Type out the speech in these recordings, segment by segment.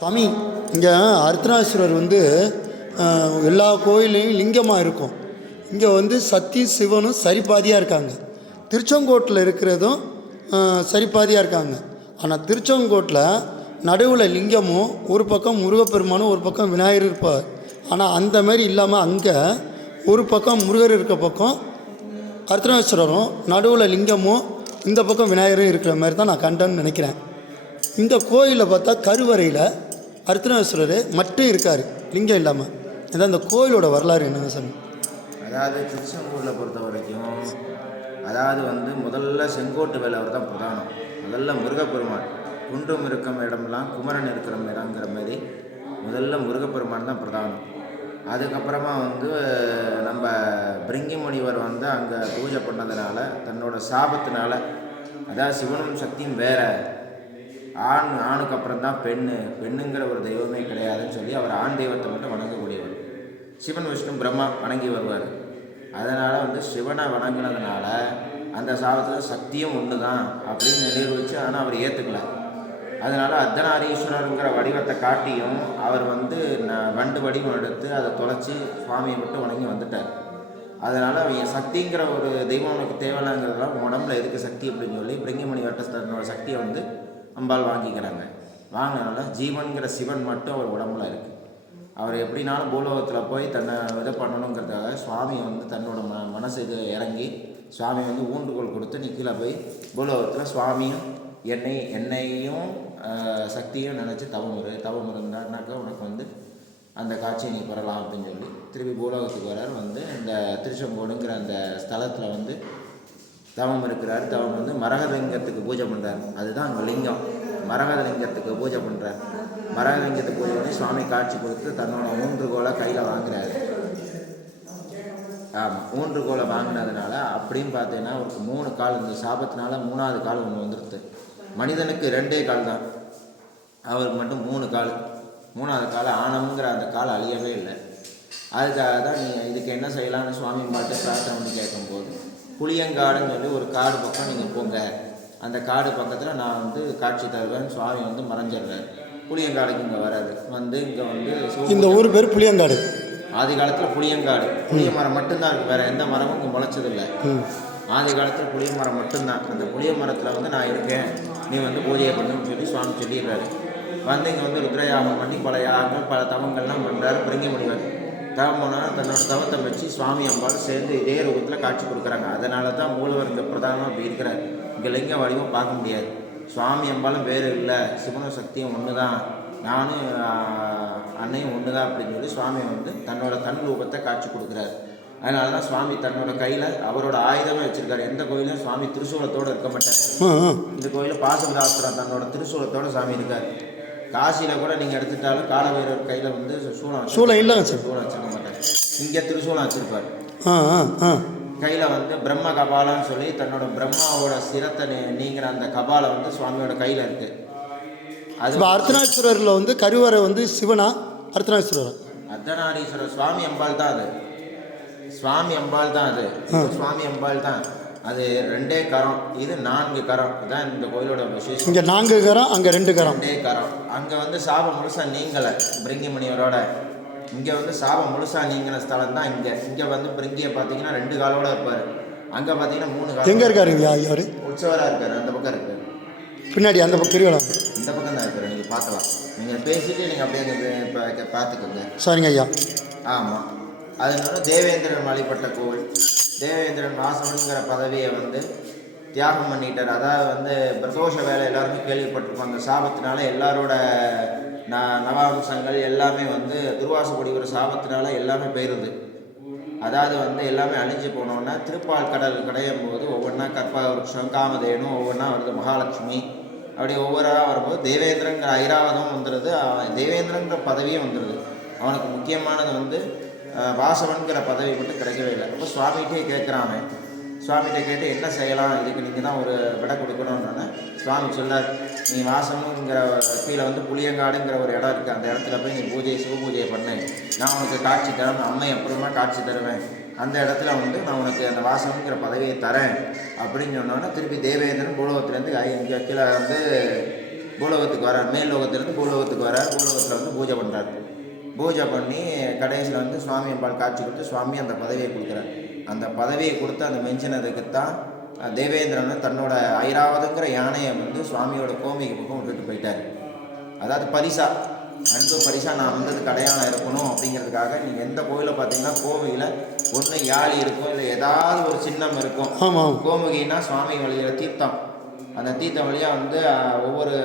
சாமி, இங்கே அர்த்தநாரீஸ்வரர் எல்லா கோயிலையும் லிங்கமாக இருக்கும். இங்கே சக்தி சிவனும் சரிபாதியாக இருக்காங்க. திருச்செங்கோட்டில் இருக்கிறதும் சரிபாதியாக இருக்காங்க. ஆனால் திருச்செங்கோட்டில் நடுவில் லிங்கமும் ஒரு பக்கம் முருகப்பெருமானும் ஒரு பக்கம் விநாயகர் இருப்பார். ஆனால் அந்த மாதிரி இல்லாமல் அங்கே ஒரு பக்கம் முருகர் இருக்க பக்கம் அர்த்தநாரீஸ்வரரும் நடுவில் லிங்கமும் இந்த பக்கம் விநாயகரும் இருக்கிற மாதிரி தான் நான் கண்டேன்னு நினைக்கிறேன். இந்த கோயிலில் பார்த்தா கருவறையில் அர்த்தநாரீஸ்வரர் மட்டும் இருக்கார், லிங்கம் இல்லாமல். இதான் இந்த கோயிலோட வரலாறு என்னங்க சாமி? அதாவது திருச்செங்கோட்டில் பொறுத்த வரைக்கும் முதல்ல செங்கோட்டு வேலவர் தான் பிரதானம். முதல்ல முருகப்பெருமான் குன்றும் இருக்கும் இடம்லாம் குமரன் இருக்கிற இடங்கிற மாதிரி முதல்ல முருகப்பெருமான் தான் பிரதானம். அதுக்கப்புறமா நம்ம பிரிங்கி முனிவர் அங்கே பூஜை பண்ணதுனால தன்னோட சாபத்தினால, அதாவது சிவனும் சக்தியும் வேறு, ஆணுக்கு அப்புறம் தான் பெண்ணுங்கிற ஒரு தெய்வமே கிடையாதுன்னு சொல்லி அவர் ஆண் தெய்வத்தை மட்டும் வணங்கக்கூடியவர். சிவன் விஷ்ணு பிரம்மா வணங்கி வருவார். அதனால் சிவனை வணங்கினதுனால அந்த சாபத்தில் சக்தியும் ஒன்று தான் அப்படின்னு நிரூபித்து, ஆனால் அவர் ஏற்றுக்கல. அதனால் அர்த்தநாரீஸ்வரருங்கிற வடிவத்தை காட்டியும் அவர் வண்டு வடிவம் எடுத்து அதை தொலைச்சி சுவாமியை மட்டும் வணங்கி வந்துட்டார். அதனால் அவங்க சக்திங்கிற ஒரு தெய்வம் உனக்கு தேவையில்லைங்கிறதுலாம் உடம்புல எதுக்கு சக்தி அப்படின்னு சொல்லி பிரிங்கிமணி வட்டத்தனோட சக்தியை அம்பாள் வாங்கிக்கிறாங்க. வாங்கினால ஜீவன்கிற சிவன் மட்டும் அவர் உடம்புல இருக்குது. அவர் எப்படினாலும் பூலோகத்தில் போய் தன்னை இது பண்ணணுங்கிறதுக்காக சுவாமி தன்னோட மனசு இது இறங்கி சுவாமி ஊண்டுகோல் கொடுத்து நீ கீழே போய் பூலோகத்தில் சுவாமியும் என்னையும் சக்தியும் நினச்சி தவம் இருந்தாருனாக்கா உனக்கு அந்த காட்சியை நீ பெறலாம் அப்படின்னு சொல்லி திருப்பி பூலோகத்துக்கு வரார். இந்த திருச்செங்கோடுங்கிற அந்த ஸ்தலத்தில் தவம் இருக்கிறார். தவம் மரகதலிங்கத்துக்கு பூஜை பண்ணுறார். அதுதான் அங்கே லிங்கம். மரகதலிங்கத்துக்கு பூஜை பண்ணுறார். மரகதலிங்கத்துக்கு பூஜை பண்ணி சுவாமி காட்சி கொடுத்து தன்னோட ஊன்றுகோலை கையில் வாங்குறாரு. ஆமாம், ஊன்றுகோலை வாங்கினதுனால அப்படின்னு பார்த்தீங்கன்னா அவருக்கு 3 கால், இந்த சாபத்தினால 3வது கால் ஒன்று வந்துடுது. மனிதனுக்கு 2 கால் தான், அவருக்கு மட்டும் 3 கால். 3வது கால் ஆணவங்கிற அந்த கால் அழியவே இல்லை. அதுக்காக தான் நீங்கள் இதுக்கு என்ன செய்யலாம்னு சுவாமி பாட்டு பிரார்த்தனை பண்ணி கேட்கும்போது, புளியங்காடுன்னு சொல்லி ஒரு காடு பக்கம் நீங்கள் போங்க, அந்த காடு பக்கத்தில் நான் காட்சி தருவேன் சுவாமி மறைஞ்சிடுறாரு. புளியங்காடுக்கு இங்கே வராது. இங்கே இந்த ஊர் பேர் புளியங்காடு. ஆதி காலத்தில் புளியங்காடு, புளிய மரம் மட்டும்தான் இருக்குது, வேறு எந்த மரமும் இங்கே முளைச்சதில்லை. ஆதி காலத்தில் புளிய மரம் மட்டும்தான். அந்த புளிய மரத்தில் நான் இருக்கேன், நீ பூஜையை பண்ணுன்னு சொல்லி சுவாமி சொல்லிடுறாரு. இங்கே ருத்ரயாகம் பண்ணி பல யாகங்கள் பல தவங்கள்லாம் பண்ணுறாரு. பிரிங்கி முனிவர் தவம் போனால் தன்னோட தவத்தை வச்சு சுவாமி அம்பாள் சேர்ந்து இதே ரூபத்தில் காட்சி கொடுக்குறாங்க. அதனால தான் மூலவர் இங்கே பிரதானமாக அப்படி இருக்கிறார். இங்கே லிங்க வடிவம் பார்க்க முடியாது. சுவாமி அம்பாலும் வேறு இல்லை, சிவனும் சக்தியும் ஒன்று தான், நானும் அன்னையும் ஒன்று தான் அப்படின்னு சொல்லி சுவாமி தன்னோட தன் ரூபத்தை காட்சி கொடுக்குறாரு. அதனால தான் சுவாமி தன்னோட கையில் அவரோட ஆயுதமே வச்சுருக்காரு. எந்த கோயிலும் சுவாமி திருசூலத்தோடு இருக்க மாட்டார். இந்த கோயிலில் பாசந்தாஸ்திரம் தன்னோட திருசூலத்தோடு சாமி இருக்கார். காசியில் கூட நீங்கள் எடுத்துட்டாலும் காலபைரவர் கையில் சூளம் இல்லை, சூளம் வச்சுருக்க மாட்டார். இங்கே திருசூலம் வச்சுருப்பார். கையில் பிரம்ம கபாலான்னு சொல்லி தன்னோட பிரம்மாவோட சிரத்தை நீங்கிற அந்த கபாலை சுவாமியோட கையில் இருக்குது. அது அர்த்தநாரீஸ்வரரில் கருவறை சிவனா அர்த்தநாரீஸ்வரர்? அர்த்தநாரீஸ்வரர் சுவாமி அம்பாள் தான். அது சுவாமி அம்பாள் தான். அது சுவாமி அம்பாள் தான். அது 2 கரம், இது 4 கரம். இதுதான் இந்த கோயிலோட விசேஷம். இங்கே 4 கரம், அங்கே 2 கரம். 2 கரம். அங்கே சாபம் முழுசாக நீங்கலை பிரிங்கி முனிவரோட. இங்கே சாபம் முழுசாக நீங்கின ஸ்தலம் தான் இங்கே. இங்கே பிரிங்கியை பார்த்தீங்கன்னா 2 காலோட இருப்பார். அங்கே பார்த்தீங்கன்னா 3 காலம். எங்கே இருக்காருங்க யார்? உற்சவராக இருக்கார். அந்த பக்கம் இருக்கார், பின்னாடி அந்த பக்கம் கிரிவலம் இந்த பக்கம் தான் இருக்கார். நீங்கள் பார்க்கலாம். நீங்கள் பேசிட்டு நீங்கள் அப்படியே இப்போ பார்த்துக்கோங்க. சரிங்க ஐயா. ஆமாம், அதனால தேவேந்திரன் வழிபட்ட கோவில். தேவேந்திரன் வாசவனுங்கிற பதவியை தியாகம் பண்ணிட்டார். அதாவது பிரதோஷ வேலை எல்லாருமே கேள்விப்பட்டிருப்போம். அந்த சாபத்தினால எல்லாரோட நவாம்சங்கள் எல்லாமே துர்வாசப்படி ஒரு சாபத்தினால எல்லாமே போயிடுது. அதாவது எல்லாமே அழிஞ்சு போனோன்னா திருப்பால் கடல் கடையும் போது ஒவ்வொன்றா கற்பவருஷம், காமதேனு ஒவ்வொன்றா வருது, மகாலட்சுமி, அப்படி ஒவ்வொருவராக வரும்போது தேவேந்திரங்கிற ஐராவதம் வந்துடுது. தேவேந்திரங்கிற பதவியும் வந்துடுது. அவனுக்கு முக்கியமானது வாசவன்கிற பதவி மட்டும் கிடைக்கவே இல்லை. அப்போ சுவாமிகிட்டே கேட்குறாங்க. சுவாமிகிட்ட கேட்டு என்ன செய்யலாம், இதுக்கு நீங்கள் தான் ஒரு விடை கொடுக்கணும்னு சுவாமி சொன்னார். நீ வாசவனுங்கிற கீழே புளியங்காடுங்கிற ஒரு இடம் இருக்குது, அந்த இடத்துல போய் நீ சிவ பூஜையை பண்ணு, நான் உனக்கு காட்சி தரேன், அம்மை அப்புறமா காட்சி தருவேன், அந்த இடத்துல நான் உனக்கு அந்த வாசவனுங்கிற பதவியை தரேன் அப்படின்னு சொன்னோன்னா திருப்பி தேவேந்திரன் பூலோகத்துலேருந்து இங்கே கீழே பூலோகத்துக்கு வரார். மேல் லோகத்திலேருந்து பூலோகத்துக்கு வரார். பூலோகத்தில் வந்து பூஜை பண்ணுறார். பூஜை பண்ணி கடைசியில் வந்து சுவாமி அம்பாள் காட்சி கொடுத்து சுவாமி அந்த பதவியை கொடுக்குறார். அந்த பதவியை கொடுத்து அந்த மெஞ்சினதுக்கு தான் தேவேந்திரன் தன்னோட ஐராவதுங்கிற யானையை வந்து சுவாமியோட கோமிக்கு பக்கம் விட்டுட்டு போயிட்டார். அதாவது பரிசா, அன்பு பரிசா நான் வந்ததுக்கு அடையாளம் இருக்கணும் அப்படிங்கிறதுக்காக. நீங்கள் எந்த கோவிலை பார்த்தீங்கன்னா கோவிலில் ஒன்று யாழி இருக்கும், இல்லை ஏதாவது ஒரு சின்னம் இருக்கும். ஆமாம். கோமுகின்னா சுவாமி வழியில் தீர்த்தம், அந்த தீர்த்தம் வழியாக வந்து ஒவ்வொரு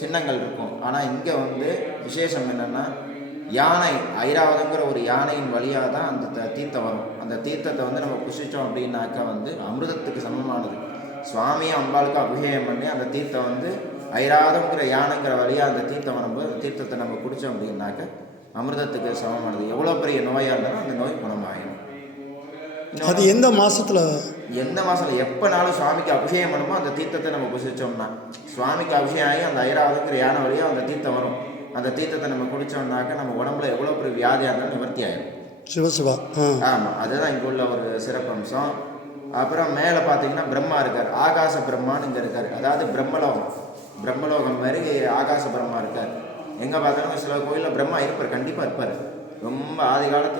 சின்னங்கள் இருக்கும். ஆனால் இங்கே வந்து விசேஷம் என்னென்னா யானை, ஐராவதங்கிற ஒரு யானையின் வழியாக தான் அந்த தீர்த்தம் வரும். அந்த தீர்த்தத்தை வந்து நம்ம புசித்தோம் அப்படின்னாக்கா வந்து அமிர்தத்துக்கு சமமானது. சுவாமியும் அம்பாளுக்கு அபிஷேகம் பண்ணி அந்த தீர்த்தம் வந்து ஐராவதங்கிற யானைங்கிற வழியாக அந்த தீர்த்தம் வரும்போது அந்த தீர்த்தத்தை நம்ம குடித்தோம் அப்படின்னாக்க அமிர்தத்துக்கு சமமானது. எவ்வளோ பெரிய நோயாக இருந்தாலும் அந்த நோய் குணமாயிடும். அது எந்த மாதத்தில்? எந்த மாதத்தில் எப்போனாலும் சுவாமிக்கு அபிஷேகம் பண்ணுமோ அந்த தீர்த்தத்தை நம்ம புசித்தோம்னா, சுவாமிக்கு அபிஷேகம் ஆகி அந்த ஐராவதுங்கிற யானை வழியாக அந்த தீர்த்தம் வரும். அந்த தீர்த்தத்தை நம்ம குடித்தோம்னாக்க நம்ம உடம்புல எவ்வளோ பெரிய வியாதியாக இருந்தாலும் நிவர்த்தி ஆகிடும். சிவசிவா. ஆமாம், அதுதான் இங்கே உள்ள ஒரு சிறப்பம்சம். அப்புறம் மேலே பார்த்தீங்கன்னா பிரம்மா இருக்கார். ஆகாச பிரம்மான்னு இங்கே இருக்கார். அதாவது பிரம்மலோகம், பிரம்மலோகம் மாதிரி ஆகாச பிரம்மா இருக்கார். எங்கே பார்த்தாலும் சில கோயிலில் பிரம்மா இருப்பார், கண்டிப்பாக இருப்பார். ரொம்ப ஆதி காலத்து